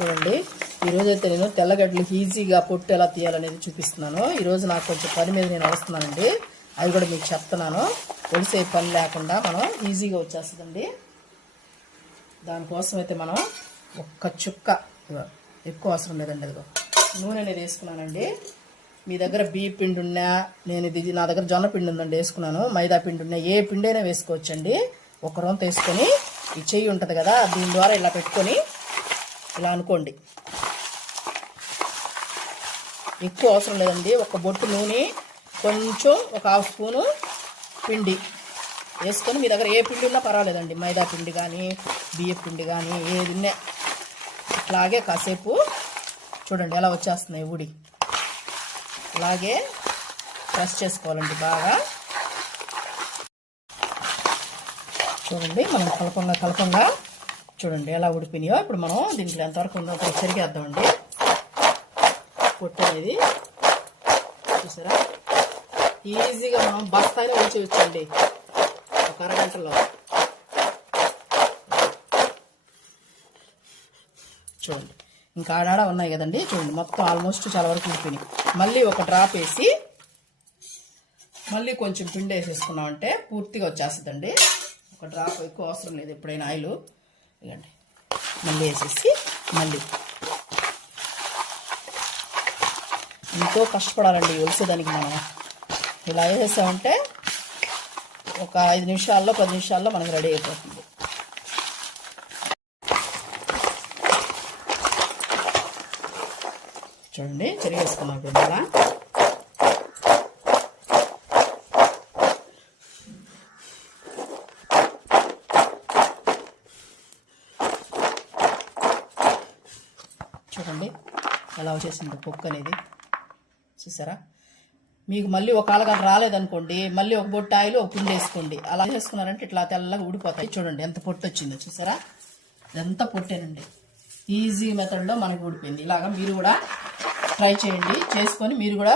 చూడండి, ఈరోజైతే నేను తెల్లగడ్డలకి ఈజీగా పొట్టు ఎలా తీయాలనేది చూపిస్తున్నాను. ఈరోజు నాకు కొంచెం పని మీద నేను వస్తున్నానండి, అవి కూడా మీకు చెప్తున్నాను. ఒడిసే పని లేకుండా మనం ఈజీగా వచ్చేస్తుందండి. దానికోసం అయితే మనం ఒక్క చుక్క, ఎక్కువ అవసరం లేదండి, అదిగో నూనె అనేది వేసుకున్నానండి. మీ దగ్గర బియ్య పిండి ఉన్నా, నేను ఇది నా దగ్గర జొన్న పిండి ఉందండి వేసుకున్నాను. మైదా పిండి ఉన్నా, ఏ పిండి అయినా వేసుకోవచ్చండి. ఒక రొంత వేసుకొని ఈ చెయ్యి ఉంటుంది కదా, దీని ద్వారా ఇలా పెట్టుకొని ఇలా అనుకోండి. ఎక్కువ అవసరం లేదండి. ఒక బొట్టు నూనె, కొంచెం ఒక హాఫ్ స్పూను పిండి వేసుకొని, మీ దగ్గర ఏ పిండి ఉన్నా పర్వాలేదండి, మైదా పిండి కానీ బియ్య పిండి కానీ ఏది ఉన్నా ఇట్లాగే కాసేపు చూడండి ఎలా వచ్చేస్తున్నాయి ఊడి. అలాగే ప్రెస్ చేసుకోవాలండి బాగా. చూడండి మనం కలపంగా చూడండి ఎలా ఉడిపోయినాయో. ఇప్పుడు మనం దీంట్లో ఎంతవరకు ఉందో చెరిగేద్దామండి. పొట్టు అనేది చూసారా, ఈజీగా మనం బస్తాయిలో ఉంచవచ్చండి ఒక అరగంటలో. చూడండి ఇంకా ఆడాడ ఉన్నాయి కదండి, చూడండి మొత్తం ఆల్మోస్ట్ చాలా వరకు ఉడిపోయినాయి. మళ్ళీ ఒక డ్రాప్ వేసి మళ్ళీ కొంచెం పిండి వేసేసుకున్నామంటే పూర్తిగా వచ్చేస్తుందండి. ఒక డ్రాప్, ఎక్కువ అవసరం లేదు. ఎప్పుడైనా ఆయిల్ ఇవ్వండి, మళ్ళీ వేసేసి మళ్ళీ ఎంతో కష్టపడాలండి ఒలిసేదానికి. మనం ఇలా వేసేసామంటే ఒక 5 నిమిషాల్లో 10 నిమిషాల్లో మనకు రెడీ అయిపోతుంది. చూడండి చెరిగేసుకున్నాం ఇప్పుడు ఇలా. చూడండి ఎలా వచ్చేసింది పొక్కు అనేది, చూసారా. మీకు మళ్ళీ ఒక ఆలగడ్డ రాలేదనుకోండి, మళ్ళీ ఒక బొట్టు ఆయిల్ ఒక పిండి వేసుకోండి. అలా చేసుకున్నారంటే ఇట్లా తెల్లగా ఊడిపోతాయి. చూడండి ఎంత పొట్టు వచ్చిందో, చూసారా. ఎంత పొట్టేనండి, ఈజీ మెథడ్లో మనకు ఊడిపోయింది. ఇలాగా మీరు కూడా ట్రై చేయండి, చేసుకొని మీరు కూడా